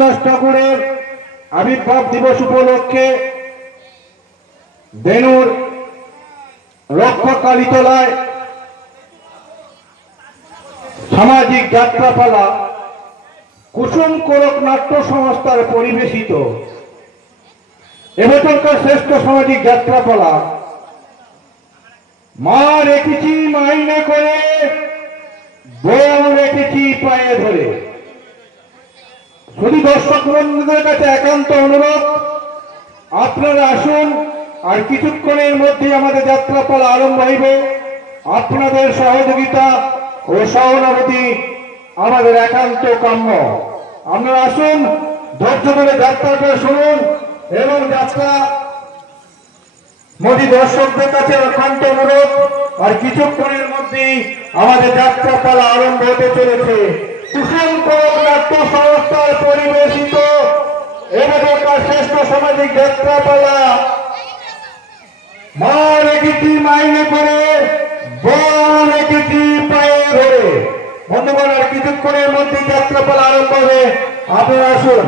দাস ঠাকুরের আবির্ভাব দিবস উপলক্ষে বেনুর রক্ষা কালীতলায় সামাজিক যাত্রাপালা কুসুম কোরক নাট্য সংস্থার পরিবেশিত এবছরকার শ্রেষ্ঠ সামাজিক যাত্রাপালা মা রেখেছি মাইনে করে, বউ রেখেছি পায়ে ধরে। শুধু দর্শক বন্ধুদের কাছে একান্ত অনুরোধ, আপনারা আসুন, আর কিছুক্ষণের মধ্যে আমাদের যাত্রাপালা আরম্ভ হইবে। আপনাদের সহযোগিতা ও সহানুভূতি আমাদের একান্ত কাম্য। আপনারা আসুন, ধৈর্য ধরে যাত্রাটা শুনুন এবং যাত্রা মোদী দর্শকদের কাছে একান্ত অনুরোধ, আর কিছুক্ষণের মধ্যেই আমাদের যাত্রাপালা আরম্ভ হতে চলেছে। কুসুম কোরক নাট্য সংস্থার পরিবেশিত এবছরকার শ্রেষ্ঠ সামাজিক যাত্রাপালা মা রেখেছি মাইনে করে, বউ রেখেছি পায়ে ধরে। বন্ধুগণ, আর কিছুক্ষণের মধ্যেই যাত্রাপালা আরম্ভ হবে, আপনারা আসুন।